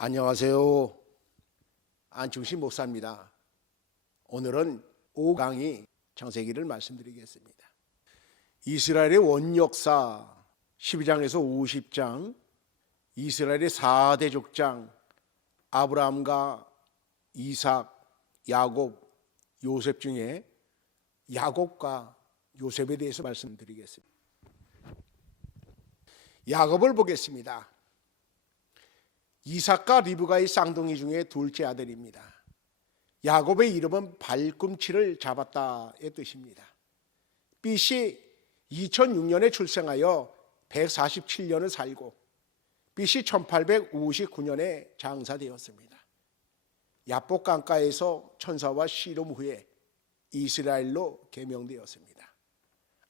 안녕하세요. 안중신 목사입니다. 오늘은 5강의 창세기를 말씀드리겠습니다. 이스라엘의 원역사 12장에서 50장, 이스라엘의 4대 족장, 아브라함과 이삭, 야곱, 요셉 중에 야곱과 요셉에 대해서 말씀드리겠습니다. 야곱을 보겠습니다. 이삭과 리브가의 쌍둥이 중에 둘째 아들입니다. 야곱의 이름은 발꿈치를 잡았다의 뜻입니다. BC 2006년에 출생하여 147년을 살고 BC 1859년에 장사되었습니다. 야복 강가에서 천사와 씨름 후에 이스라엘로 개명되었습니다.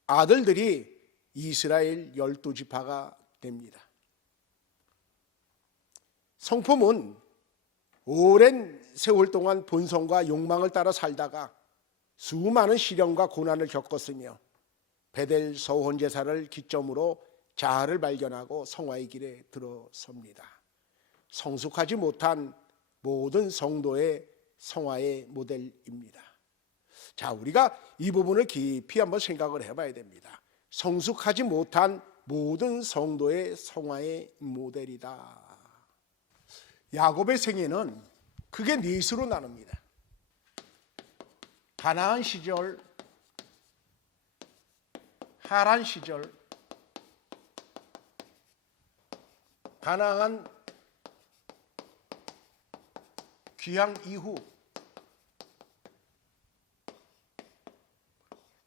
아들들이 이스라엘 12지파가 됩니다. 성품은 오랜 세월 동안 본성과 욕망을 따라 살다가 수많은 시련과 고난을 겪었으며 베델 서혼 제사를 기점으로 자아를 발견하고 성화의 길에 들어섭니다. 성숙하지 못한 모든 성도의 성화의 모델입니다. 자, 우리가 이 부분을 깊이 한번 생각을 해봐야 됩니다. 성숙하지 못한 모든 성도의 성화의 모델이다. 야곱의 생애는 크게 넷으로 나눕니다. 가나안 시절, 하란 시절, 가나안 귀향 이후,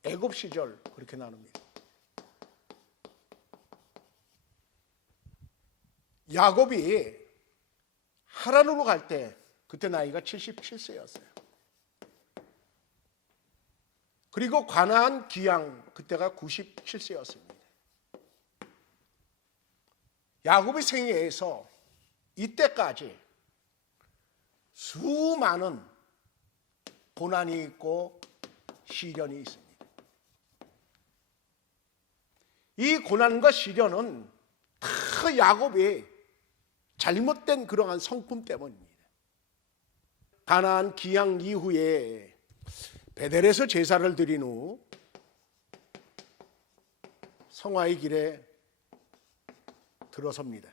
애굽 시절, 그렇게 나눕니다. 야곱이 하란으로 갈 때 그때 나이가 77세였어요. 그리고 가나안 귀향 그때가 97세였습니다. 야곱의 생애에서 이때까지 수많은 고난이 있고 시련이 있습니다. 이 고난과 시련은 다 야곱의 잘못된 그러한 성품 때문입니다. 가나안 귀향 이후에 베델에서 제사를 드린 후 성화의 길에 들어섭니다.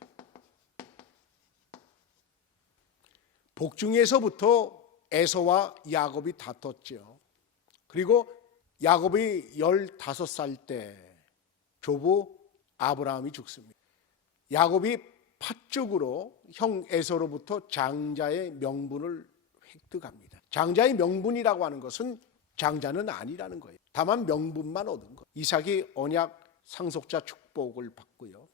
복중에서부터 에서와 야곱이 다퉜죠. 그리고 야곱이 15살 때 조부 아브라함이 죽습니다. 야곱이 팥죽으로 형 에서로부터 장자의 명분을 획득합니다. 장자의 명분이라고 하는 것은 장자는 아니라는 거예요. 다만 명분만 얻은 거예요. 이삭이 언약 상속자 축복을 받고요.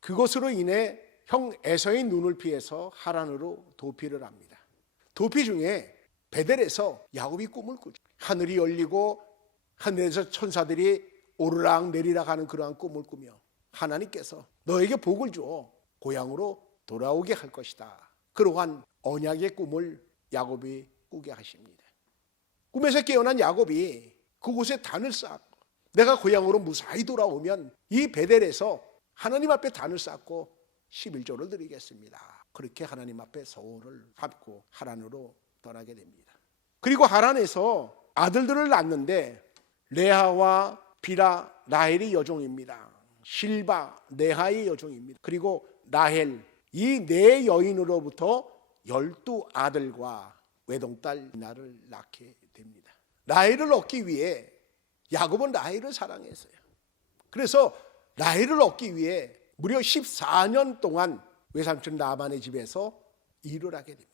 그것으로 인해 형 에서의 눈을 피해서 하란으로 도피를 합니다. 도피 중에 베델에서 야곱이 꿈을 꾸죠. 하늘이 열리고 하늘에서 천사들이 오르락 내리락 하는 그러한 꿈을 꾸며 하나님께서 너에게 복을 줘 고향으로 돌아오게 할 것이다. 그러한 언약의 꿈을 야곱이 꾸게 하십니다. 꿈에서 깨어난 야곱이 그곳에 단을 쌓고 내가 고향으로 무사히 돌아오면 이 베델에서 하나님 앞에 단을 쌓고 11조를 드리겠습니다. 그렇게 하나님 앞에 서울을 갚고 하란으로 떠나게 됩니다. 그리고 하란에서 아들들을 낳는데 레아와 빌하, 라헬이 여종입니다. 실바, 네하의 여종입니다. 그리고 라헬, 이 네 여인으로부터 12아들과 외동딸 디나를 낳게 됩니다. 라헬을 얻기 위해 야곱은 라헬을 사랑했어요. 그래서 라헬을 얻기 위해 무려 14년 동안 외삼촌 라반의 집에서 일을 하게 됩니다.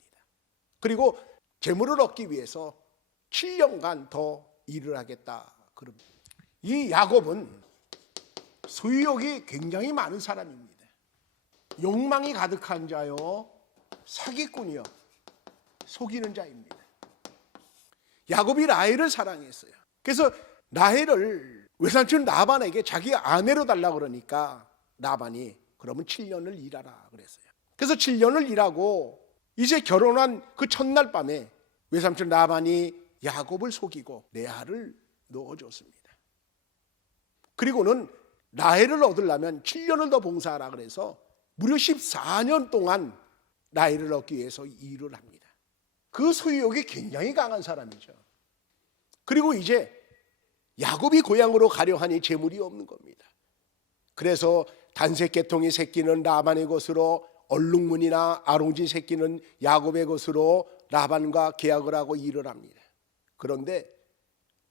그리고 재물을 얻기 위해서 7년간 더 일을 하겠다 그럽니다. 이 야곱은 소유욕이 굉장히 많은 사람입니다. 욕망이 가득한 자요, 사기꾼이요, 속이는 자입니다. 야곱이 라헬을 사랑했어요. 그래서 라헬을 외삼촌 라반에게 자기 아내로 달라고 그러니까 라반이 그러면 7년을 일하라 그랬어요. 그래서 7년을 일하고 이제 결혼한 그 첫날 밤에 외삼촌 라반이 야곱을 속이고 레아를 넣어줬습니다. 그리고는 라헬을 얻으려면 7년을 더 봉사하라 그래서 무려 14년 동안 나이를 얻기 위해서 일을 합니다. 그 소유욕이 굉장히 강한 사람이죠. 그리고 이제 야곱이 고향으로 가려 하니 재물이 없는 겁니다. 그래서 단색계통의 새끼는 라반의 것으로, 얼룩무늬나 아롱진 새끼는 야곱의 것으로 라반과 계약을 하고 일을 합니다. 그런데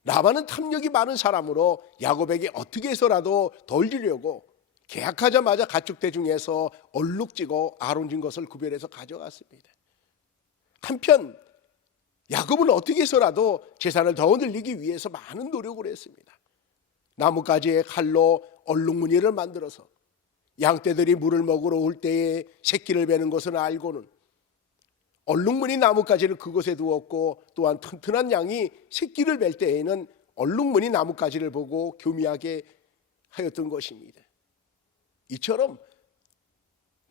라반은 탐욕이 많은 사람으로 야곱에게 어떻게 해서라도 덜 주려고 계약하자마자 가축대 중에서 얼룩지고 아롱진 것을 구별해서 가져갔습니다. 한편 야곱은 어떻게 해서라도 재산을 더 늘리기 위해서 많은 노력을 했습니다. 나뭇가지에 칼로 얼룩무늬를 만들어서 양떼들이 물을 먹으러 올 때에 새끼를 베는 것을 알고는 얼룩무늬 나뭇가지를 그곳에 두었고, 또한 튼튼한 양이 새끼를 뵐 때에는 얼룩무늬 나뭇가지를 보고 교미하게 하였던 것입니다. 이처럼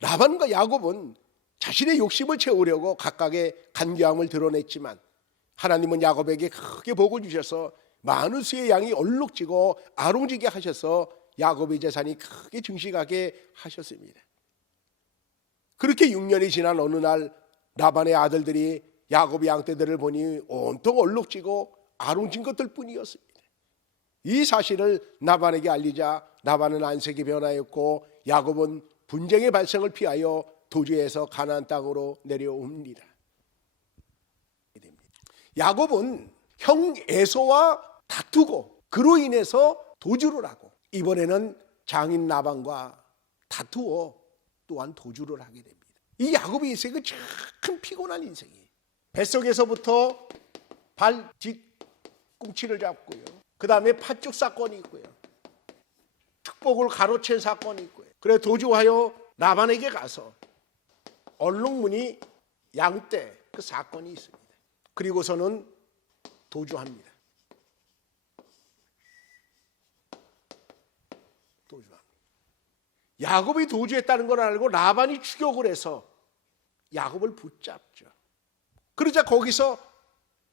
라반과 야곱은 자신의 욕심을 채우려고 각각의 간교함을 드러냈지만 하나님은 야곱에게 크게 복을 주셔서 많은 수의 양이 얼룩지고 아롱지게 하셔서 야곱의 재산이 크게 증식하게 하셨습니다. 그렇게 6년이 지난 어느 날 라반의 아들들이 야곱의 양떼들을 보니 온통 얼룩지고 아롱진 것들 뿐이었습니다. 이 사실을 라반에게 알리자 라반은 안색이 변하였고 야곱은 분쟁의 발생을 피하여 도주해서 가나안 땅으로 내려옵니다. 야곱은 형 에서와 다투고 그로 인해서 도주를 하고 이번에는 장인 라반과 다투어 또한 도주를 하게 됩니다. 이 야곱의 인생은 참 피곤한 인생이에요. 뱃속에서부터 발 뒤꿈치를 잡고요. 그 다음에 팥죽 사건이 있고요. 축복을 가로챈 사건이 있고요. 그래 도주하여 라반에게 가서 얼룩무늬 양떼 그 사건이 있습니다. 그리고서는 도주합니다. 야곱이 도주했다는 걸 알고 라반이 추격을 해서 야곱을 붙잡죠. 그러자 거기서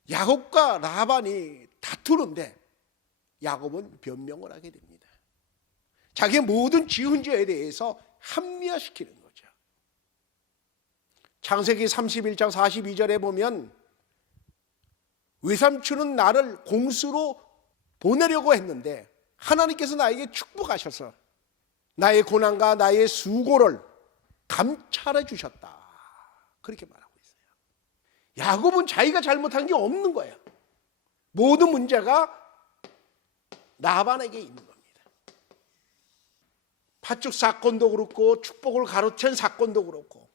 야곱과 라반이 다투는데 야곱은 변명을 하게 됩니다. 자기의 모든 지은 죄에 대해서 합리화시키는 거죠. 창세기 31장 42절에 보면 외삼촌은 나를 공수로 보내려고 했는데 하나님께서 나에게 축복하셔서 나의 고난과 나의 수고를 감찰해 주셨다. 그렇게 말하고 있어요. 야곱은 자기가 잘못한 게 없는 거예요. 모든 문제가 라반에게 있는 겁니다. 팥죽 사건도 그렇고 축복을 가로챈 사건도 그렇고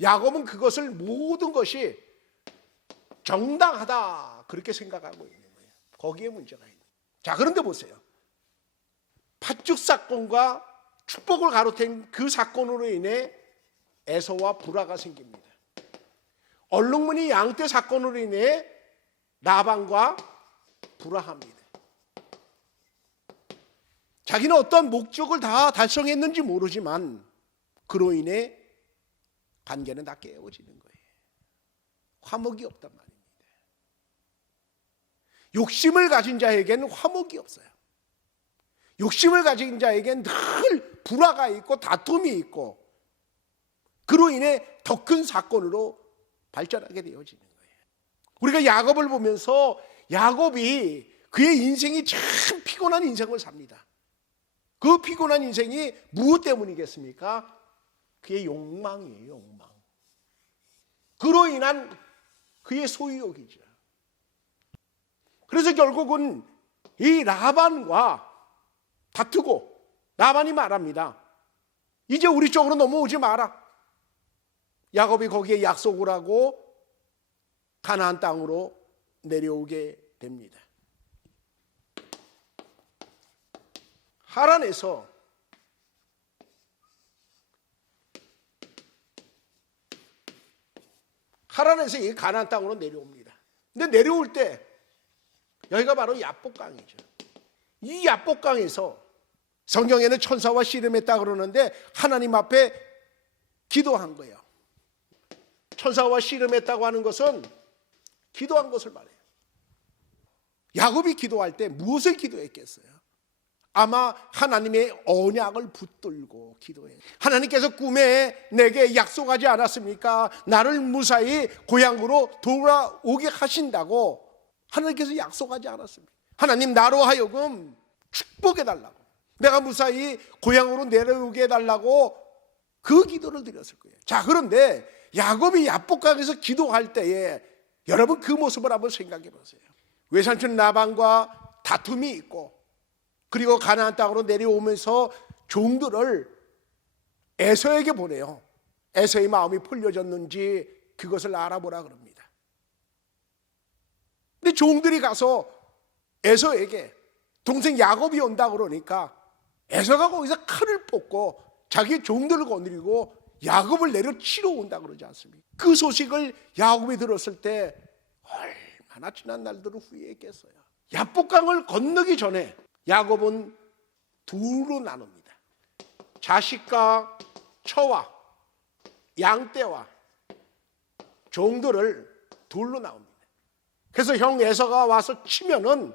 야곱은 그것을 모든 것이 정당하다 그렇게 생각하고 있는 거예요. 거기에 문제가 있는 거예요. 자, 그런데 보세요. 팥죽 사건과 축복을 가로챈 그 사건으로 인해 에서와 불화가 생깁니다. 얼룩무늬 양떼 사건으로 인해 라반과 불화합니다. 자기는 어떤 목적을 다 달성했는지 모르지만 그로 인해 관계는 다 깨어지는 거예요. 화목이 없단 말입니다. 욕심을 가진 자에게는 화목이 없어요. 욕심을 가진 자에게는 늘 불화가 있고 다툼이 있고 그로 인해 더 큰 사건으로 발전하게 되어지는 거예요. 우리가 야곱을 보면서 야곱이 그의 인생이 참 피곤한 인생을 삽니다. 그 피곤한 인생이 무엇 때문이겠습니까? 그의 욕망이에요. 욕망. 그로 인한 그의 소유욕이죠. 그래서 결국은 이 라반과 다투고 라반이 말합니다. 이제 우리 쪽으로 넘어오지 마라. 야곱이 거기에 약속을 하고 가나안 땅으로 내려오게 됩니다. 하란에서 이 가나안 땅으로 내려옵니다. 근데 내려올 때 여기가 바로 야복강이죠. 이 야복강에서 성경에는 천사와 씨름했다 그러는데 하나님 앞에 기도한 거예요. 천사와 씨름했다고 하는 것은 기도한 것을 말해요. 야곱이 기도할 때 무엇을 기도했겠어요? 아마 하나님의 언약을 붙들고 기도해요. 하나님께서 꿈에 내게 약속하지 않았습니까? 나를 무사히 고향으로 돌아오게 하신다고 하나님께서 약속하지 않았습니까? 하나님 나로 하여금 축복해달라고, 내가 무사히 고향으로 내려오게 해달라고 그 기도를 드렸을 거예요. 자, 그런데 야곱이 야복강에서 기도할 때에 여러분 그 모습을 한번 생각해 보세요. 외삼촌 라반과 다툼이 있고, 그리고 가나안 땅으로 내려오면서 종들을 에서에게 보내요. 에서의 마음이 풀려졌는지 그것을 알아보라 그럽니다. 근데 종들이 가서 에서에게 동생 야곱이 온다 그러니까 에서가 거기서 칼을 뽑고 자기 종들을 거느리고 야곱을 내려치러 온다 그러지 않습니까? 그 소식을 야곱이 들었을 때 얼마나 지난 날들을 후회했겠어요. 야복강을 건너기 전에 야곱은 둘로 나눕니다. 자식과 처와 양떼와 종들을 둘로 나옵니다. 그래서 형 에서가 와서 치면은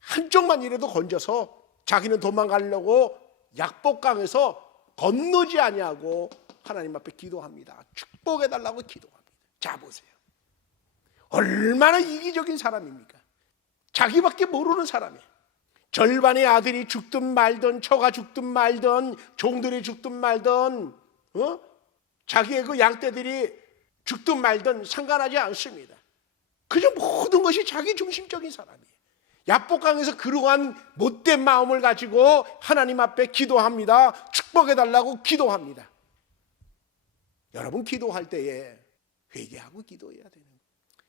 한쪽만 이라도 건져서 자기는 도망가려고 야복강에서 건너지 아니하고 하나님 앞에 기도합니다. 축복해달라고 기도합니다. 자, 보세요. 얼마나 이기적인 사람입니까? 자기밖에 모르는 사람이에요. 절반의 아들이 죽든 말든, 처가 죽든 말든, 종들이 죽든 말든, 자기의 그 양떼들이 죽든 말든 상관하지 않습니다. 그저 모든 것이 자기 중심적인 사람이에요. 야복강에서 그러한 못된 마음을 가지고 하나님 앞에 기도합니다. 축복해달라고 기도합니다. 여러분 기도할 때에 회개하고 기도해야 되는 거예요.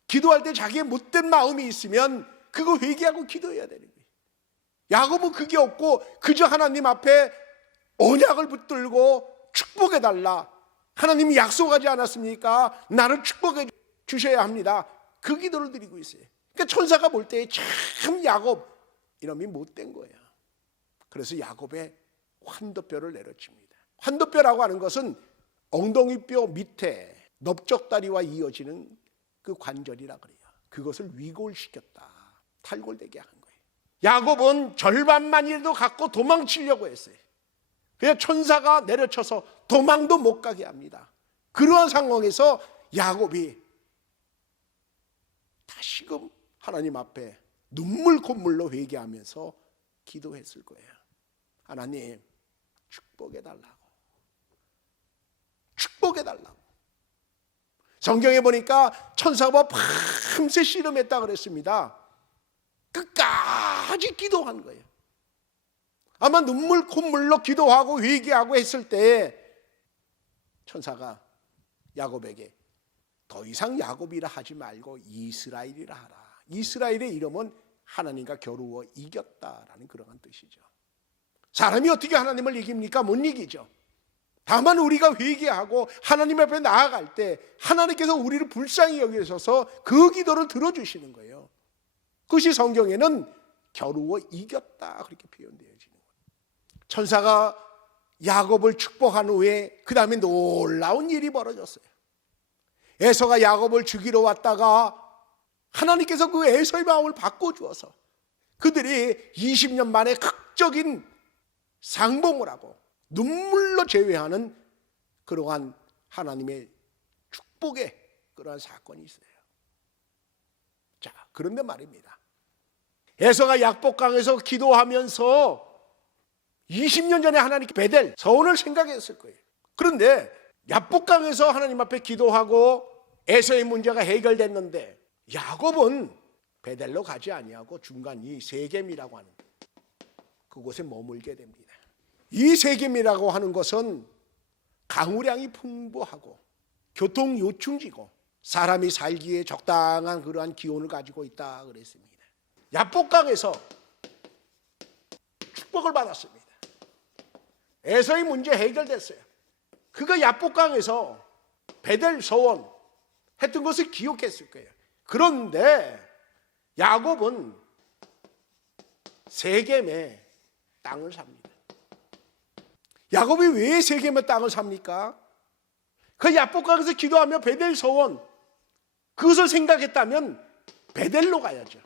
기도할 때 자기의 못된 마음이 있으면 그거 회개하고 기도해야 되는 거예요. 야곱은 그게 없고 그저 하나님 앞에 언약을 붙들고 축복해달라, 하나님이 약속하지 않았습니까? 나를 축복해 주셔야 합니다. 그 기도를 드리고 있어요. 그러니까 천사가 볼 때 참 야곱 이놈이 못된 거예요. 그래서 야곱의 환도뼈를 내려칩니다. 환도뼈라고 하는 것은 엉덩이뼈 밑에 넓적다리와 이어지는 그 관절이라 그래요. 그것을 위골시켰다, 탈골되게 한 거예요. 야곱은 절반만이라도 갖고 도망치려고 했어요. 그래서 천사가 내려쳐서 도망도 못 가게 합니다. 그러한 상황에서 야곱이 다시금 하나님 앞에 눈물 콧물로 회개하면서 기도했을 거예요. 하나님 축복해달라고, 축복해달라고. 성경에 보니까 천사가 밤새 씨름했다 그랬습니다. 끝까지 기도한 거예요. 아마 눈물 콧물로 기도하고 회개하고 했을 때 천사가 야곱에게 더 이상 야곱이라 하지 말고 이스라엘이라 하라. 이스라엘의 이름은 하나님과 겨루어 이겼다라는 그러한 뜻이죠. 사람이 어떻게 하나님을 이깁니까? 못 이기죠. 다만 우리가 회개하고 하나님 앞에 나아갈 때 하나님께서 우리를 불쌍히 여기셔서 그 기도를 들어주시는 거예요. 그것이 성경에는 겨루어 이겼다 그렇게 표현되어지는 거예요. 천사가 야곱을 축복한 후에 그 다음에 놀라운 일이 벌어졌어요. 에서가 야곱을 죽이러 왔다가 하나님께서 그 에서의 마음을 바꿔주어서 그들이 20년 만에 극적인 상봉을 하고 눈물로 제외하는 그러한 하나님의 축복의 그러한 사건이 있어요. 자, 그런데 말입니다. 에서가 야복강에서 기도하면서 20년 전에 하나님께 베델 서원을 생각했을 거예요. 그런데 야복강에서 하나님 앞에 기도하고 에서의 문제가 해결됐는데 야곱은 베델로 가지 아니하고 중간 이 세겜이라고 하는 그곳에 머물게 됩니다. 이 세겜이라고 하는 것은 강우량이 풍부하고 교통 요충지고 사람이 살기에 적당한 그러한 기온을 가지고 있다 그랬습니다. 야복강에서 축복을 받았습니다. 에서의 문제 해결됐어요. 그가 야복강에서 베델 서원 했던 것을 기억했을 거예요. 그런데 야곱은 세겜에 땅을 삽니다. 야곱이 왜 세겜에 땅을 삽니까? 그 야복강에서 기도하며 베델 서원 그것을 생각했다면 베델로 가야죠.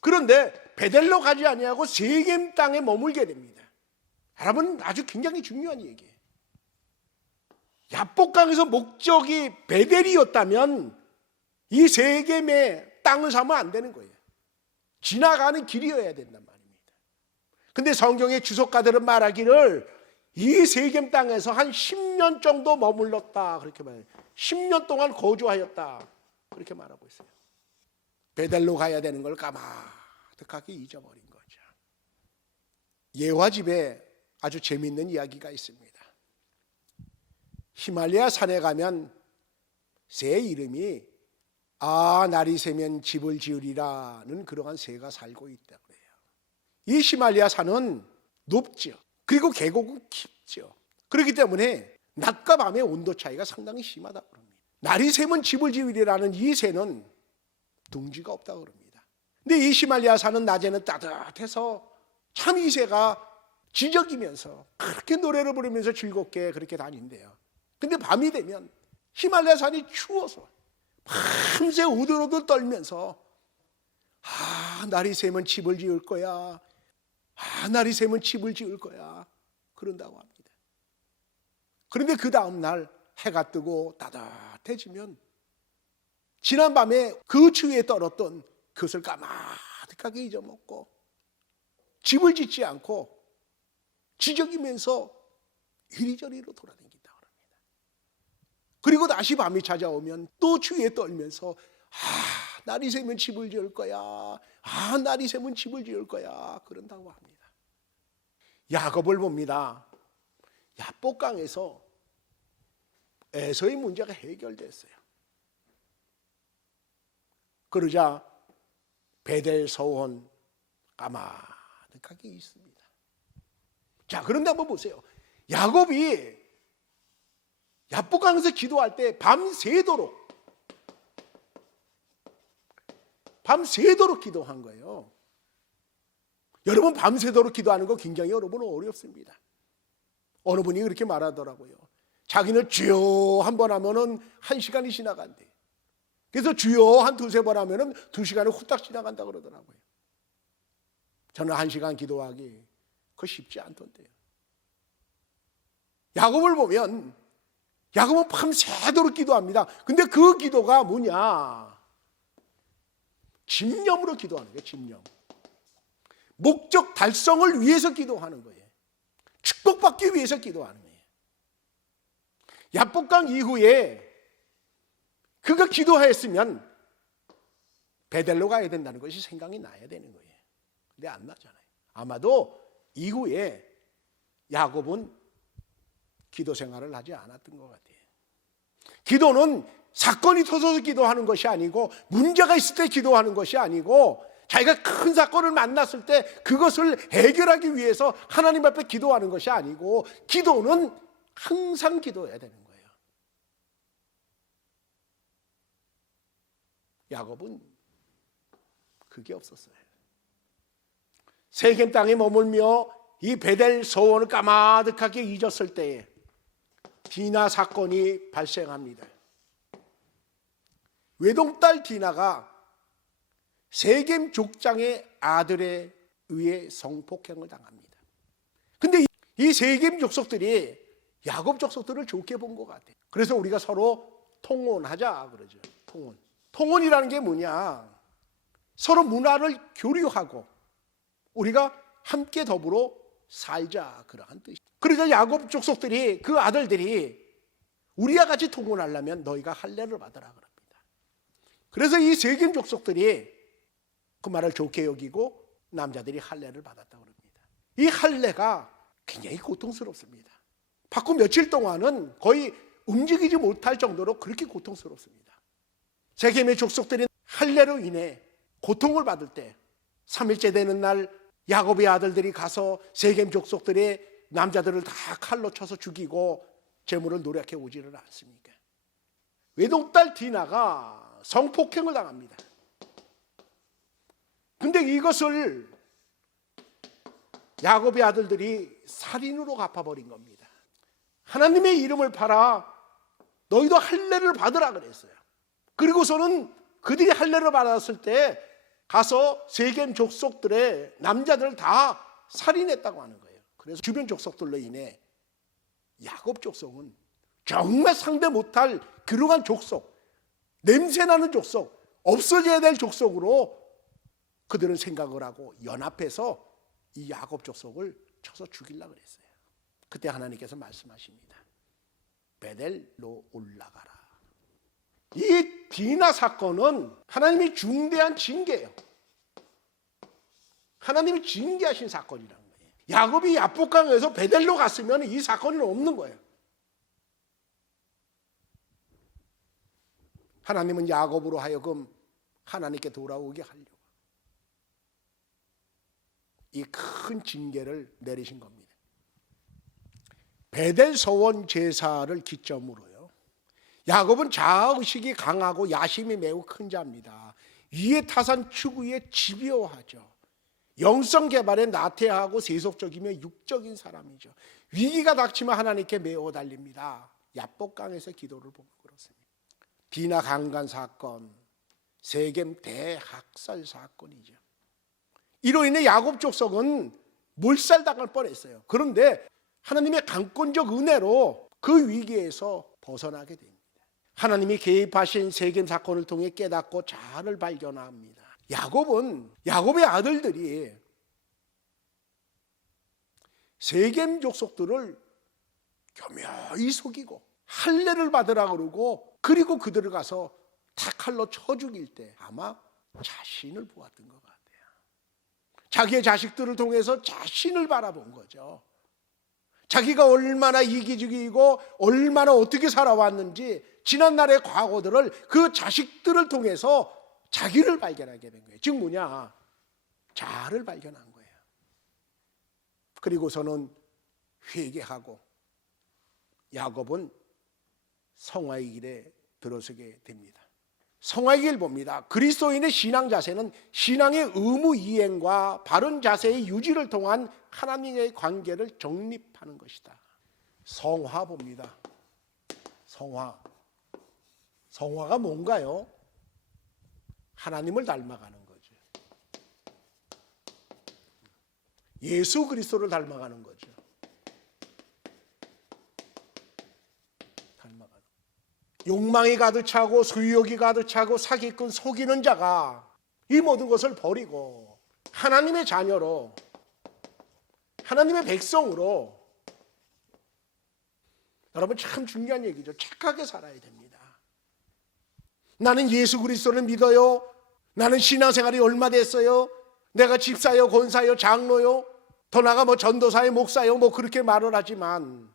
그런데 베델로 가지 아니하고 세겜 땅에 머물게 됩니다. 여러분, 아주 굉장히 중요한 얘기예요. 야복강에서 목적이 베델이었다면 이 세겜의 땅을 사면 안 되는 거예요. 지나가는 길이어야 된단 말입니다. 근데 성경의 주석가들은 말하기를 이 세겜 땅에서 한 10년 정도 머물렀다, 그렇게 말해요. 10년 동안 거주하였다, 그렇게 말하고 있어요. 베델로 가야 되는 걸 까마득하게 잊어버린 거죠. 예화 집에 아주 재미있는 이야기가 있습니다. 히말라야 산에 가면 새 이름이 날이 새면 집을 지으리라는 그러한 새가 살고 있다 그래요. 이 히말라야 산은 높죠. 그리고 계곡은 깊죠. 그렇기 때문에 낮과 밤의 온도 차이가 상당히 심하다 그럽니다. 날이 새면 집을 지으리라는 이 새는 둥지가 없다 그럽니다. 근데 이 히말라야 산은 낮에는 따뜻해서 참 이 새가 지저귀면서 그렇게 노래를 부르면서 즐겁게 그렇게 다닌대요. 근데 밤이 되면 히말라야 산이 추워서 밤새 오들오들 떨면서 날이 새면 집을 지을 거야, 날이 새면 집을 지을 거야, 그런다고 합니다. 그런데 그 다음 날 해가 뜨고 따뜻해지면 지난밤에 그 추위에 떨었던 그것을 까마득하게 잊어먹고 집을 짓지 않고 지저귀면서 이리저리로 돌아다닌다 그럽니다. 그리고 다시 밤이 찾아오면 또 추위에 떨면서 날이 새면 집을 지을 거야, 날이 새면 집을 지을 거야, 그런다고 합니다. 야곱을 봅니다. 야복강에서 에서의 문제가 해결됐어요. 그러자 베델 서원 까마득하게 있습니다. 자, 그런데 한번 보세요. 야곱이 야복강에서 기도할 때 밤새도록 기도한 거예요. 여러분, 밤새도록 기도하는 거 굉장히 여러분 어렵습니다. 어느 분이 그렇게 말하더라고요. 자기는 주여 한 번 하면은 1시간이 지나간대. 그래서 주여 한 두세 번 하면은 2시간이 후딱 지나간다 그러더라고요. 저는 1시간 기도하기 그거 쉽지 않던데요. 야곱을 보면 야곱은 밤새도록 기도합니다. 근데 그 기도가 뭐냐? 집념으로 기도하는 거예요. 집념. 목적 달성을 위해서 기도하는 거예요. 축복받기 위해서 기도하는 거예요. 야복강 이후에 그가 기도했으면 베델로 가야 된다는 것이 생각이 나야 되는 거예요. 근데 안 나잖아요. 아마도 이후에 야곱은 기도 생활을 하지 않았던 것 같아요. 기도는 사건이 터져서 기도하는 것이 아니고, 문제가 있을 때 기도하는 것이 아니고, 자기가 큰 사건을 만났을 때 그것을 해결하기 위해서 하나님 앞에 기도하는 것이 아니고, 기도는 항상 기도해야 되는 거예요. 야곱은 그게 없었어요. 세겜 땅에 머물며 이 베델 서원을 까마득하게 잊었을 때에 디나 사건이 발생합니다. 외동딸 디나가 세겜 족장의 아들에 의해 성폭행을 당합니다. 근데 이 세겜 족속들이 야곱 족속들을 좋게 본 것 같아요. 그래서 우리가 서로 통혼하자 그러죠. 통혼이라는 게 뭐냐? 서로 문화를 교류하고 우리가 함께 더불어 살자, 그러한 뜻이에요. 그래서 야곱 족속들이, 그 아들들이 우리와 같이 통혼하려면 너희가 할례를 받으라 그럽니다. 그래서 이 세겜 족속들이 그 말을 좋게 여기고 남자들이 할례를 받았다고 합니다. 이 할례가 굉장히 고통스럽습니다. 받고 며칠 동안은 거의 움직이지 못할 정도로 그렇게 고통스럽습니다. 세겜의 족속들이 할례로 인해 고통을 받을 때 3일째 되는 날 야곱의 아들들이 가서 세겜 족속들의 남자들을 다 칼로 쳐서 죽이고 재물을 노력해 오지를 않습니까? 외동딸 디나가 성폭행을 당합니다. 근데 이것을 야곱의 아들들이 살인으로 갚아버린 겁니다. 하나님의 이름을 팔아 너희도 할례를 받으라 그랬어요. 그리고서는 그들이 할례를 받았을 때 가서 세겜 족속들의 남자들을 다 살인했다고 하는 거예요. 그래서 주변 족속들로 인해 야곱 족속은 정말 상대 못할 그러한 족속, 냄새나는 족속, 없어져야 될 족속으로 그들은 생각을 하고 연합해서 이 야곱 족속을 쳐서 죽이려고 그랬어요. 그때 하나님께서 말씀하십니다. 베델로 올라가라. 이 디나 사건은 하나님이 중대한 징계예요. 하나님이 징계하신 사건이라는 거예요. 야곱이 야복강에서 베델로 갔으면 이 사건은 없는 거예요. 하나님은 야곱으로 하여금 하나님께 돌아오게 하려고 이 큰 징계를 내리신 겁니다. 베델 서원 제사를 기점으로요, 야곱은 자아의식이 강하고 야심이 매우 큰 자입니다. 위해타산 추구에 집요하죠. 영성 개발에 나태하고 세속적이며 육적인 사람이죠. 위기가 닥치면 하나님께 매어 달립니다. 야복강에서 기도를 보면 그렇습니다. 디나 강간 사건, 세겜 대학살 사건이죠. 이로 인해 야곱 족속은 몰살당할 뻔했어요. 그런데 하나님의 강권적 은혜로 그 위기에서 벗어나게 됩니다. 하나님이 개입하신 세겜 사건을 통해 깨닫고 자아를 발견합니다. 야곱의 아들들이 세겜 족속들을 교묘히 속이고 할례를 받으라 그러고, 그리고 그들을 가서 탁칼로 쳐 죽일 때 아마 자신을 보았던 것 같아요. 자기의 자식들을 통해서 자신을 바라본 거죠. 자기가 얼마나 이기적이고 얼마나 어떻게 살아왔는지 지난날의 과거들을 그 자식들을 통해서 자기를 발견하게 된 거예요. 즉 뭐냐? 자아를 발견한 거예요. 그리고서는 회개하고 야곱은 성화의 길에 들어서게 됩니다. 성화의 길 봅니다. 그리스도인의 신앙 자세는 신앙의 의무 이행과 바른 자세의 유지를 통한 하나님의 관계를 정립하는 것이다. 성화 봅니다. 성화가 뭔가요? 하나님을 닮아가는 거죠. 예수 그리스도를 닮아가는 거죠. 욕망이 가득 차고 수욕이 가득 차고 사기꾼 속이는 자가 이 모든 것을 버리고 하나님의 자녀로, 하나님의 백성으로, 여러분 참 중요한 얘기죠. 착하게 살아야 됩니다. 나는 예수 그리스도를 믿어요. 나는 신앙생활이 얼마 됐어요. 내가 집사요, 권사요, 장로요, 더 나아가 전도사요, 목사요, 그렇게 말을 하지만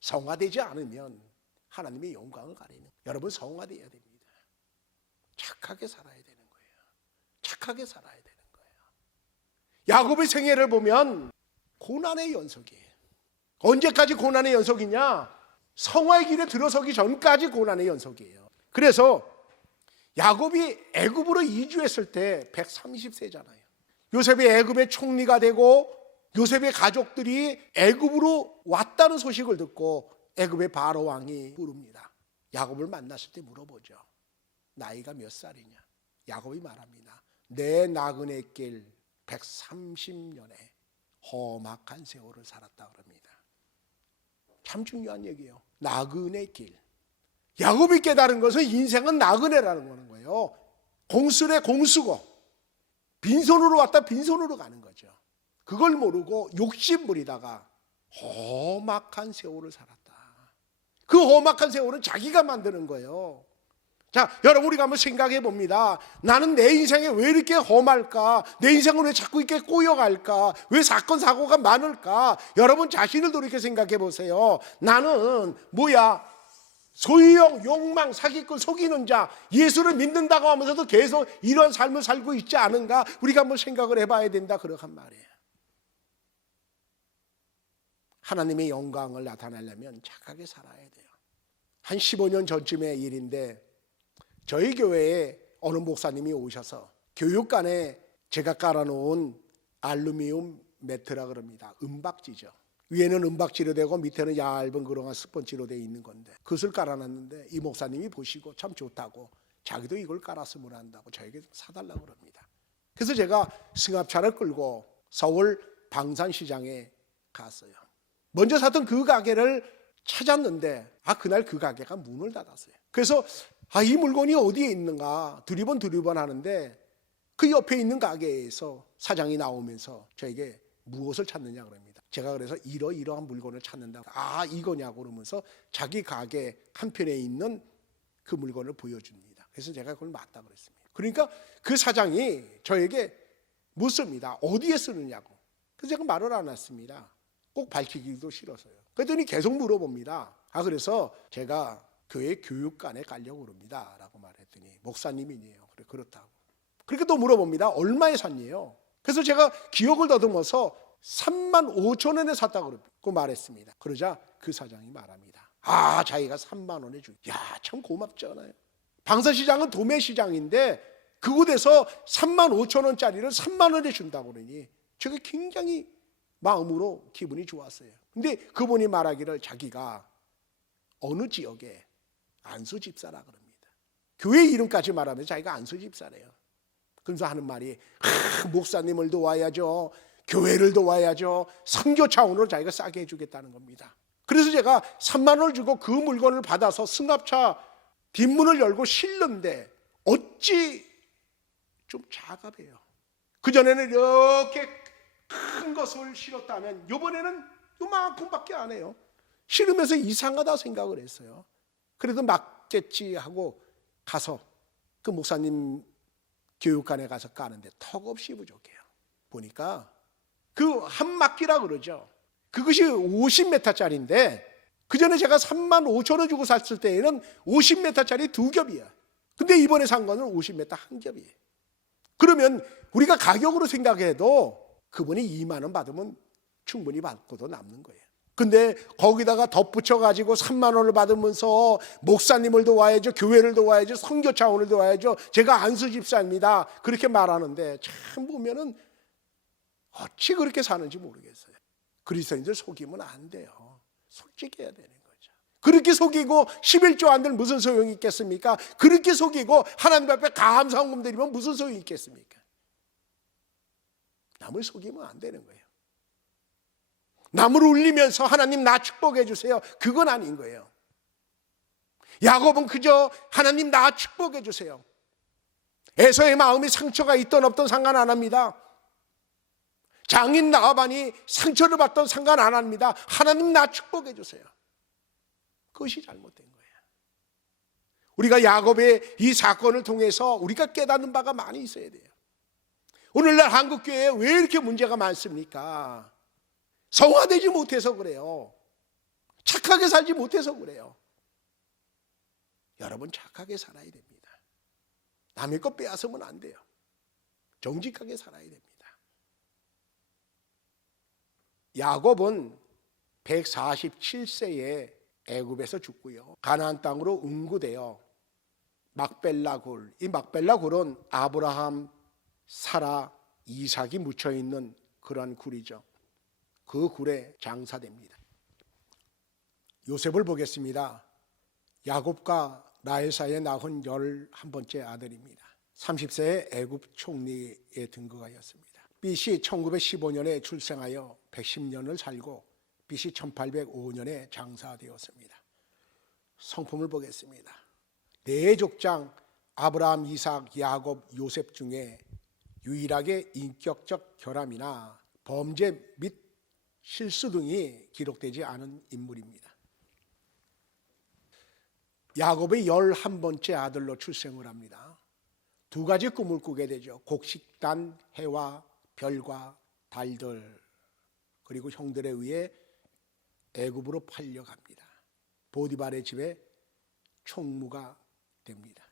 성화되지 않으면 하나님의 영광을 가리는, 여러분 성화되어야 됩니다. 착하게 살아야 되는 거예요. 착하게 살아야 되는 거예요. 야곱의 생애를 보면 고난의 연속이에요. 언제까지 고난의 연속이냐? 성화의 길에 들어서기 전까지 고난의 연속이에요. 그래서 야곱이 애굽으로 이주했을 때 130세잖아요. 요셉이 애굽의 총리가 되고 요셉의 가족들이 애굽으로 왔다는 소식을 듣고 애굽의 바로 왕이 부릅니다. 야곱을 만났을 때 물어보죠. 나이가 몇 살이냐? 야곱이 말합니다. 내 나그네 길 130년의 험악한 세월을 살았다 그럽니다. 참 중요한 얘기예요. 나그네 길. 야곱이 깨달은 것은 인생은 나그네라는 거예요. 공술의 공수고 빈손으로 왔다 빈손으로 가는 거죠. 그걸 모르고 욕심 부리다가 험악한 세월을 살았다. 그 험악한 세월은 자기가 만드는 거예요. 자, 여러분 우리가 한번 생각해 봅니다. 나는 내 인생에 왜 이렇게 험할까? 내 인생은 왜 자꾸 이렇게 꼬여갈까? 왜 사건 사고가 많을까? 여러분 자신을 돌이켜 생각해 보세요. 나는 소유욕, 욕망, 사기꾼, 속이는 자, 예수를 믿는다고 하면서도 계속 이런 삶을 살고 있지 않은가? 우리가 한번 생각을 해봐야 된다 그러한 말이에요. 하나님의 영광을 나타내려면 착하게 살아야 돼요. 한 15년 전쯤의 일인데 저희 교회에 어느 목사님이 오셔서 교육관에 제가 깔아놓은 알루미늄 매트라 그럽니다. 은박지죠. 위에는 은박지로 되고 밑에는 얇은 그런 스펀지로 되어 있는 건데 그것을 깔아놨는데 이 목사님이 보시고 참 좋다고 자기도 이걸 깔았으면 한다고 저에게 사달라고 그럽니다. 그래서 제가 승합차를 끌고 서울 방산시장에 갔어요. 먼저 샀던 그 가게를 찾았는데 그날 그 가게가 문을 닫았어요. 그래서 이 물건이 어디에 있는가 두리번 하는데 그 옆에 있는 가게에서 사장이 나오면서 저에게 무엇을 찾느냐 그럽니다. 제가 그래서 이러이러한 물건을 찾는다. 이거냐고 그러면서 자기 가게 한편에 있는 그 물건을 보여줍니다. 그래서 제가 그걸 맞다 그랬습니다. 그러니까 그 사장이 저에게 묻습니다. 어디에 쓰느냐고. 그래서 제가 말을 안 했습니다. 꼭 밝히기도 싫어서요. 그랬더니 계속 물어봅니다. 그래서 제가 교회 교육관에 가려고 그럽니다 라고 말했더니 목사님이네요. 그래, 그렇다고. 그렇게 또 물어봅니다. 얼마에 샀니요? 그래서 제가 기억을 더듬어서 35,000원에 샀다고 말했습니다. 그러자 그 사장이 말합니다. 자기가 3만 원에 주. 참 고맙잖아요. 방산시장은 도매시장인데 그곳에서 35,000원짜리를 3만 원에 준다고 그러니 제가 굉장히 마음으로 기분이 좋았어요. 근데 그분이 말하기를 자기가 어느 지역에 안수 집사라 그럽니다. 교회 이름까지 말하면서 자기가 안수 집사래요. 그러면서 하는 말이 목사님을 도와야죠. 교회를 도와야죠. 선교 차원으로 자기가 싸게 해주겠다는 겁니다. 그래서 제가 3만 원을 주고 그 물건을 받아서 승합차 뒷문을 열고 실는데 어찌 좀 차갑해요. 그전에는 이렇게 큰 것을 실었다면 이번에는 요만큼밖에 안 해요. 실으면서 이상하다 생각을 했어요. 그래도 맞겠지 하고 가서 그 목사님 교육관에 가서 까는데 턱없이 부족해요. 보니까 그 한 막기라 그러죠. 그것이 50m짜리인데 그전에 제가 35,000원 주고 샀을 때에는 50m짜리 두 겹이야. 근데 이번에 산 거는 50m 한 겹이에요. 그러면 우리가 가격으로 생각해도 그분이 2만 원 받으면 충분히 받고도 남는 거예요. 근데 거기다가 덧붙여 가지고 3만 원을 받으면서 목사님을 도와야죠, 교회를 도와야죠, 선교 차원을 도와야죠, 제가 안수 집사입니다 그렇게 말하는데 참 보면은 어찌 그렇게 사는지 모르겠어요. 그리스도인들 속이면 안 돼요. 솔직해야 되는 거죠. 그렇게 속이고 11조 안 될 무슨 소용이 있겠습니까? 그렇게 속이고 하나님 앞에 감사헌금 드리면 무슨 소용이 있겠습니까? 남을 속이면 안 되는 거예요. 남을 울리면서 하나님 나 축복해 주세요, 그건 아닌 거예요. 야곱은 그저 하나님 나 축복해 주세요. 에서의 마음이 상처가 있던 없던 상관 안 합니다. 장인 라반이 상처를 받던 상관 안 합니다. 하나님 나 축복해 주세요. 그것이 잘못된 거예요. 우리가 야곱의 이 사건을 통해서 우리가 깨닫는 바가 많이 있어야 돼요. 오늘날 한국교회에 왜 이렇게 문제가 많습니까? 성화되지 못해서 그래요. 착하게 살지 못해서 그래요. 여러분 착하게 살아야 됩니다. 남의 것 빼앗으면 안 돼요. 정직하게 살아야 됩니다. 야곱은 147세에 애굽에서 죽고요. 가나안 땅으로 응구되어 막벨라굴, 이 막벨라굴은 아브라함, 사라, 이삭이 묻혀있는 그런 굴이죠. 그 굴에 장사됩니다. 요셉을 보겠습니다. 야곱과 라헬 사이에 낳은 11번째 아들입니다. 30세에 애굽 총리에 등극하였습니다. BC 1915년에 출생하여 110년을 살고 BC 1805년에 장사되었습니다. 성품을 보겠습니다. 네 족장 아브라함, 이삭, 야곱, 요셉 중에 유일하게 인격적 결함이나 범죄 및 실수 등이 기록되지 않은 인물입니다. 야곱의 11번째 아들로 출생을 합니다. 두 가지 꿈을 꾸게 되죠. 곡식단 해와 별과 달들, 그리고 형들에 의해 애굽으로 팔려갑니다. 보디발의 집에 총무가 됩니다.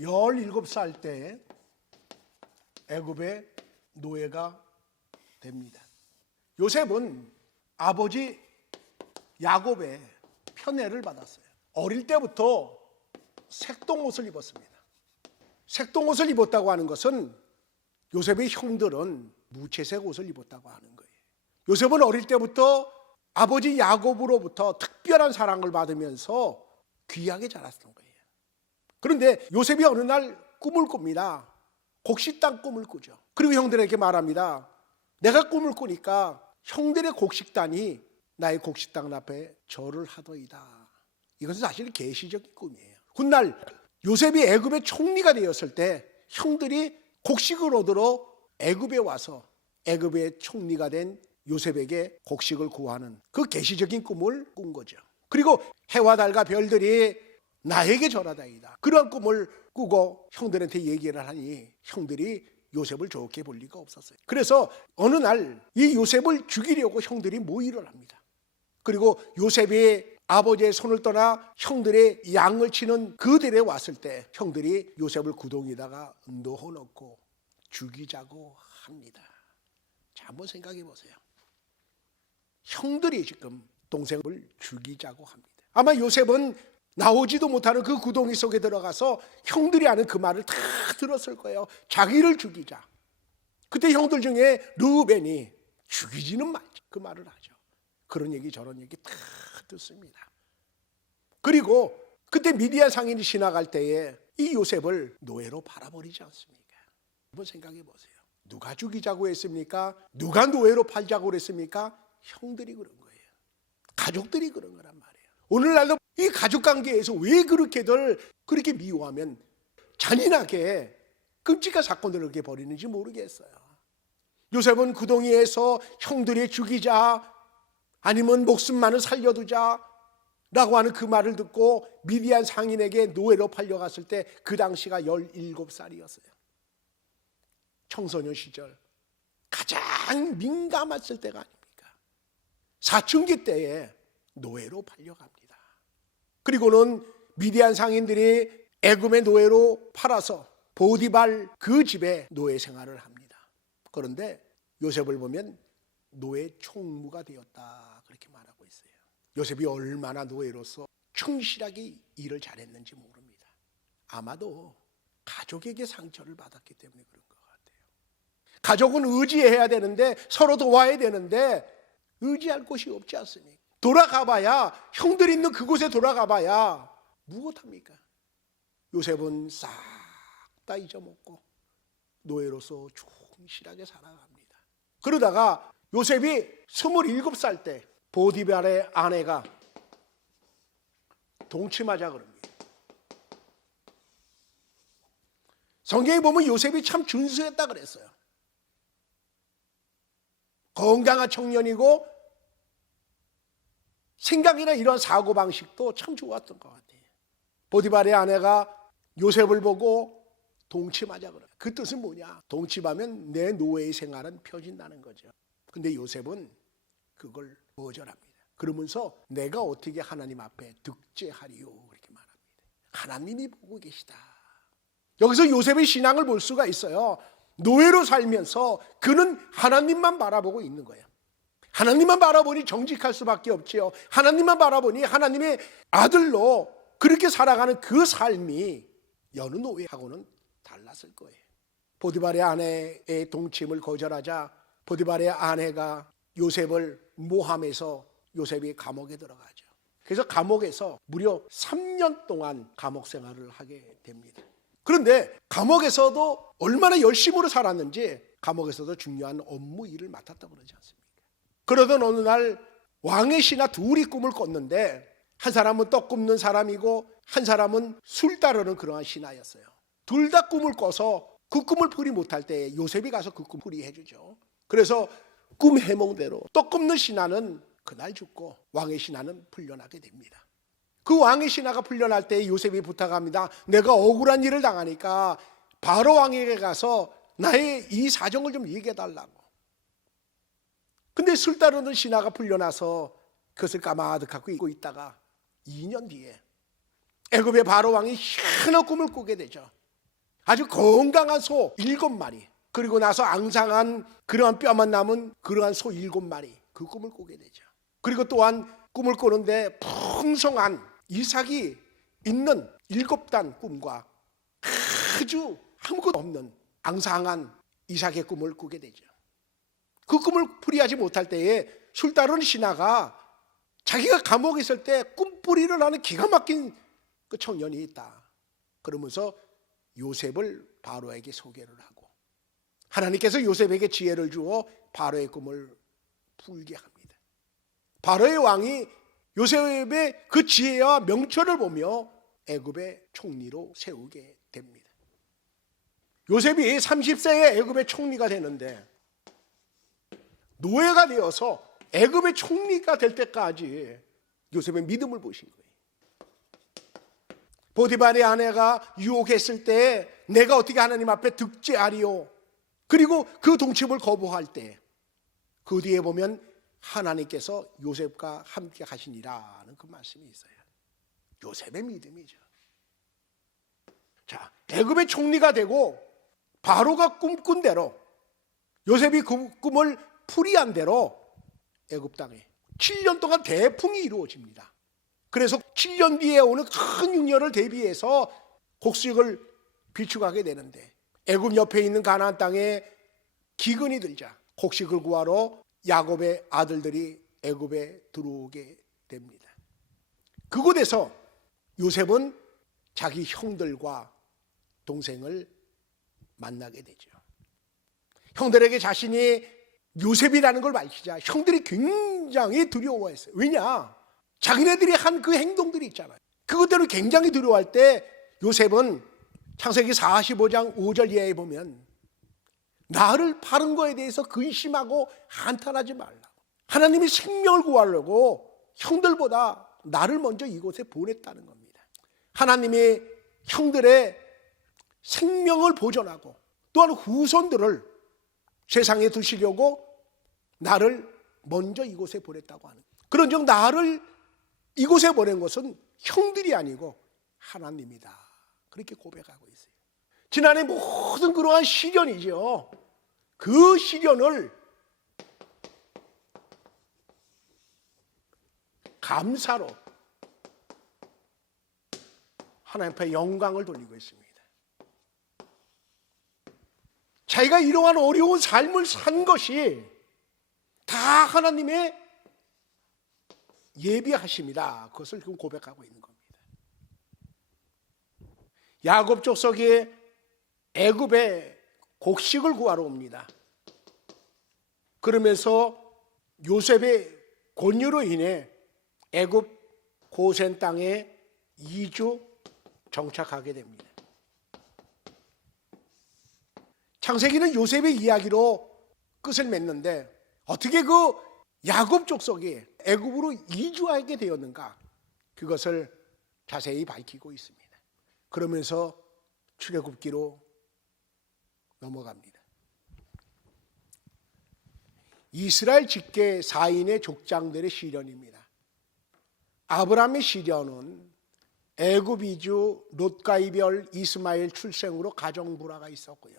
열일곱 살 때 애굽의 노예가 됩니다. 요셉은 아버지 야곱의 편애를 받았어요. 어릴 때부터 색동옷을 입었습니다. 색동옷을 입었다고 하는 것은 요셉의 형들은 무채색 옷을 입었다고 하는 거예요. 요셉은 어릴 때부터 아버지 야곱으로부터 특별한 사랑을 받으면서 귀하게 자랐던 거예요. 그런데 요셉이 어느 날 꿈을 꿉니다. 곡식당 꿈을 꾸죠. 그리고 형들에게 말합니다. 내가 꿈을 꾸니까 형들의 곡식단이 나의 곡식당 앞에 절을 하더이다. 이것은 사실 계시적인 꿈이에요. 훗날 요셉이 애굽의 총리가 되었을 때 형들이 곡식을 얻으러 애굽에 와서 애굽의 총리가 된 요셉에게 곡식을 구하는 그 계시적인 꿈을 꾼 거죠. 그리고 해와 달과 별들이 나에게 절하다이다. 그런 꿈을 꾸고 형들한테 얘기를 하니 형들이 요셉을 좋게 볼 리가 없었어요. 그래서 어느 날 이 요셉을 죽이려고 형들이 모의를 합니다. 그리고 요셉이 아버지의 손을 떠나 형들의 양을 치는 그 들에 왔을 때 형들이 요셉을 구덩이에다가 넣어놓고 죽이자고 합니다. 자, 한번 생각해 보세요. 형들이 지금 동생을 죽이자고 합니다. 아마 요셉은 나오지도 못하는 그 구덩이 속에 들어가서 형들이 하는 그 말을 다 들었을 거예요. 자기를 죽이자. 그때 형들 중에 르우벤이 죽이지는 말자 그 말을 하죠. 그런 얘기 저런 얘기 다 듣습니다. 그리고 그때 미디안 상인이 지나갈 때에 이 요셉을 노예로 팔아버리지 않습니까? 한번 생각해 보세요. 누가 죽이자고 했습니까? 누가 노예로 팔자고 그랬습니까? 형들이 그런 거예요. 가족들이 그런 거란 말이에요. 오늘날도 이 가족관계에서 왜 그렇게들 그렇게 미워하면 잔인하게 끔찍한 사건들을 그렇게 벌이는지 모르겠어요. 요셉은 구덩이에서 형들이 죽이자 아니면 목숨만을 살려두자 라고 하는 그 말을 듣고 미디안 상인에게 노예로 팔려갔을 때 그 당시가 17살이었어요. 청소년 시절 가장 민감했을 때가 아닙니까? 사춘기 때에 노예로 팔려갑니다. 그리고는 미디안 상인들이 애굽의 노예로 팔아서 보디발 그 집에 노예 생활을 합니다. 그런데 요셉을 보면 노예 총무가 되었다 그렇게 말하고 있어요. 요셉이 얼마나 노예로서 충실하게 일을 잘했는지 모릅니다. 아마도 가족에게 상처를 받았기 때문에 그런 것 같아요. 가족은 의지해야 되는데 서로 도와야 되는데 의지할 곳이 없지 않습니까? 돌아가봐야 형들 있는 그곳에 돌아가봐야 무엇합니까? 요셉은 싹 다 잊어먹고 노예로서 충실하게 살아갑니다. 그러다가 요셉이 27살 때 보디발의 아내가 동침하자 그럽니다. 성경에 보면 요셉이 참 준수했다 그랬어요. 건강한 청년이고 생각이나 이런 사고방식도 참 좋았던 것 같아요. 보디발의 아내가 요셉을 보고 동침하자 그래요. 그 뜻은 뭐냐? 동침하면 내 노예의 생활은 펴진다는 거죠. 근데 요셉은 그걸 거절합니다. 그러면서 내가 어떻게 하나님 앞에 득죄하리요 그렇게 말합니다. 하나님이 보고 계시다. 여기서 요셉의 신앙을 볼 수가 있어요. 노예로 살면서 그는 하나님만 바라보고 있는 거예요. 하나님만 바라보니 정직할 수밖에 없지요. 하나님만 바라보니 하나님의 아들로 그렇게 살아가는 그 삶이 여느 노예하고는 달랐을 거예요. 보디발의 아내의 동침을 거절하자 보디발의 아내가 요셉을 모함해서 요셉이 감옥에 들어가죠. 그래서 감옥에서 무려 3년 동안 감옥 생활을 하게 됩니다. 그런데 감옥에서도 얼마나 열심으로 살았는지 감옥에서도 중요한 업무 일을 맡았다고 그러지 않습니까? 그러던 어느 날 왕의 신하 둘이 꿈을 꿨는데 한 사람은 떡 굽는 사람이고 한 사람은 술 따르는 그러한 신하였어요. 둘 다 꿈을 꿔서 그 꿈을 풀이 못할 때 요셉이 가서 그 꿈 풀이해 주죠. 그래서 꿈 해몽대로 떡 굽는 신하는 그날 죽고 왕의 신하는 풀려나게 됩니다. 그 왕의 신하가 풀려날 때 요셉이 부탁합니다. 내가 억울한 일을 당하니까 바로 왕에게 가서 나의 이 사정을 좀 얘기해 달라고. 근데 술 따르는 신하가 풀려나서 그것을 까마득하고 잊고 있다가 2년 뒤에 애굽의 바로 왕이 희한한 꿈을 꾸게 되죠. 아주 건강한 소 7마리 그리고 나서 앙상한 그러한 뼈만 남은 그러한 소 7마리 그 꿈을 꾸게 되죠. 그리고 또한 꿈을 꾸는데 풍성한 이삭이 있는 7단 꿈과 아주 아무것도 없는 앙상한 이삭의 꿈을 꾸게 되죠. 그 꿈을 풀이하지 못할 때에 술 따르는 신하가 자기가 감옥에 있을 때 꿈풀이를 하는 기가 막힌 그 청년이 있다. 그러면서 요셉을 바로에게 소개를 하고 하나님께서 요셉에게 지혜를 주어 바로의 꿈을 풀게 합니다. 바로의 왕이 요셉의 그 지혜와 명철을 보며 애굽의 총리로 세우게 됩니다. 요셉이 30세에 애굽의 총리가 되는데 노예가 되어서 애굽의 총리가 될 때까지 요셉의 믿음을 보신 거예요. 보디발의 아내가 유혹했을 때 내가 어떻게 하나님 앞에 득죄하리요. 그리고 그 동침을 거부할 때 그 뒤에 보면 하나님께서 요셉과 함께 하시니라는 그 말씀이 있어요. 요셉의 믿음이죠. 자, 애굽의 총리가 되고 바로가 꿈꾼 대로 요셉이 그 꿈을 풀이한 대로 애굽 땅에 7년 동안 대풍이 이루어집니다. 그래서 7년 뒤에 오는 큰 흉년을 대비해서 곡식을 비축하게 되는데 애굽 옆에 있는 가나안 땅에 기근이 들자 곡식을 구하러 야곱의 아들들이 애굽에 들어오게 됩니다. 그곳에서 요셉은 자기 형들과 동생을 만나게 되죠. 형들에게 자신이 요셉이라는 걸 밝히자 형들이 굉장히 두려워했어요. 왜냐? 자기네들이 한 그 행동들이 있잖아요. 그것대로 굉장히 두려워할 때 요셉은 창세기 45장 5절 이하에 보면 나를 파는 거에 대해서 근심하고 한탄하지 말라고. 하나님이 생명을 구하려고 형들보다 나를 먼저 이곳에 보냈다는 겁니다. 하나님이 형들의 생명을 보존하고 또한 후손들을 세상에 두시려고 나를 먼저 이곳에 보냈다고 하는 거예요. 그런즉 나를 이곳에 보낸 것은 형들이 아니고 하나님이다. 그렇게 고백하고 있어요. 지난해 모든 그러한 시련이죠. 그 시련을 감사로 하나님 앞에 영광을 돌리고 있습니다. 자기가 이러한 어려운 삶을 산 것이 다 하나님의 예비하심이다. 그것을 지금 고백하고 있는 겁니다. 야곱 족속이 애굽에 곡식을 구하러 옵니다. 그러면서 요셉의 권유로 인해 애굽 고센 땅에 2주 정착하게 됩니다. 창세기는 요셉의 이야기로 끝을 맺는데 어떻게 그 야곱 족속이 애굽으로 이주하게 되었는가? 그것을 자세히 밝히고 있습니다. 그러면서 출애굽기로 넘어갑니다. 이스라엘 직계 4인의 족장들의 시련입니다. 아브라함의 시련은 애굽 이주, 롯과 이별, 이스마엘 출생으로 가정 불화가 있었고요.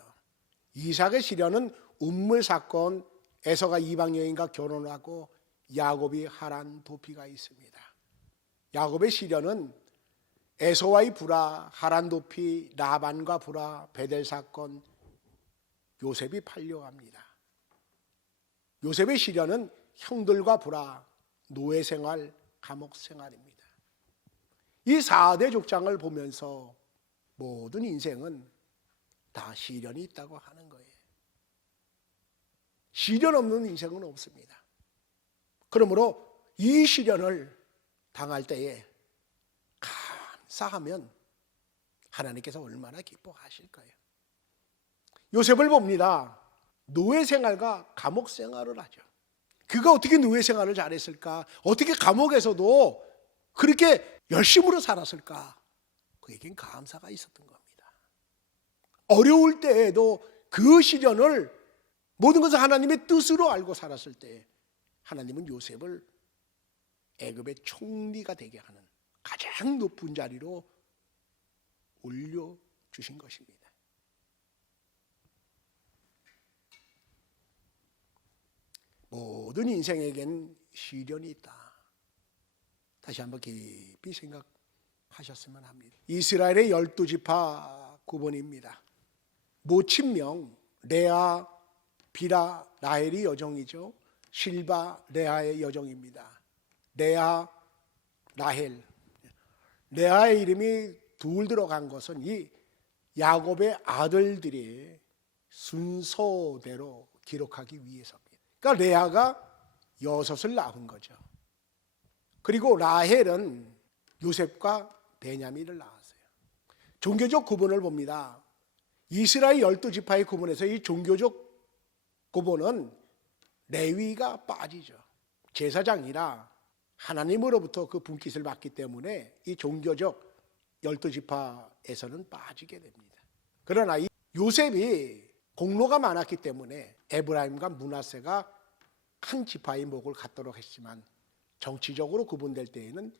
이삭의 시련은 운물 사건, 에서가 이방 여인과 결혼하고 야곱이 하란 도피가 있습니다. 야곱의 시련은 에서와의 불화, 하란 도피, 라반과 불화, 베델 사건, 요셉이 팔려갑니다. 요셉의 시련은 형들과 불화, 노예 생활, 감옥 생활입니다. 이 4대 족장을 보면서 모든 인생은 다 시련이 있다고 하는 거예요. 시련 없는 인생은 없습니다. 그러므로 이 시련을 당할 때에 감사하면 하나님께서 얼마나 기뻐하실까요? 요셉을 봅니다. 노예 생활과 감옥 생활을 하죠. 그가 어떻게 노예 생활을 잘했을까? 어떻게 감옥에서도 그렇게 열심으로 살았을까? 그에겐 감사가 있었던 겁니다. 어려울 때에도 그 시련을 모든 것을 하나님의 뜻으로 알고 살았을 때 하나님은 요셉을 애굽의 총리가 되게 하는 가장 높은 자리로 올려주신 것입니다. 모든 인생에겐 시련이 있다. 다시 한번 깊이 생각하셨으면 합니다. 이스라엘의 12지파 구본입니다. 모친명 레아, 비라, 라헬이 여종이죠. 실바, 레아의 여종입니다. 레아, 라헬. 레아의 이름이 둘 들어간 것은 이 야곱의 아들들이 순서대로 기록하기 위해서입니다. 그러니까 레아가 6을 낳은 거죠. 그리고 라헬은 요셉과 베냐민을 낳았어요. 종교적 구분을 봅니다. 이스라엘 12지파의 구분에서 이 종교적 구분은 레위가 빠지죠. 제사장이라 하나님으로부터 그 분깃을 받기 때문에 이 종교적 12지파에서는 빠지게 됩니다. 그러나 이 요셉이 공로가 많았기 때문에 에브라임과 므낫세가 한 지파의 목을 갖도록 했지만 정치적으로 구분될 때에는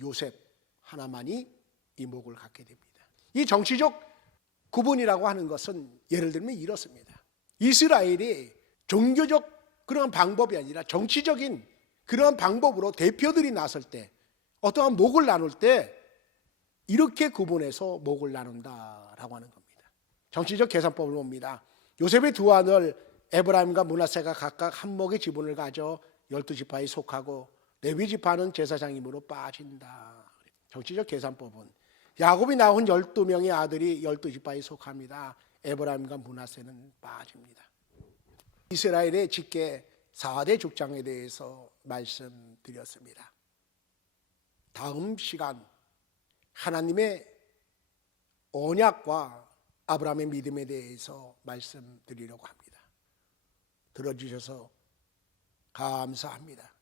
요셉 하나만이 이 목을 갖게 됩니다. 이 정치적 구분이라고 하는 것은 예를 들면 이렇습니다. 이스라엘이 종교적 그런 방법이 아니라 정치적인 그런 방법으로 대표들이 나설 때 어떠한 목을 나눌 때 이렇게 구분해서 목을 나눈다라고 하는 겁니다. 정치적 계산법을 봅니다. 요셉의 두 아들 에브라임과 므낫세가 각각 한 목의 지분을 가져 12지파에 속하고 레위 지파는 제사장임으로 빠진다. 정치적 계산법은 야곱이 낳은 12명의 아들이 12지파에 속합니다. 에브라임과 므낫세는 빠집니다. 이스라엘의 직계 4대 족장에 대해서 말씀드렸습니다. 다음 시간 하나님의 언약과 아브라함의 믿음에 대해서 말씀드리려고 합니다. 들어주셔서 감사합니다.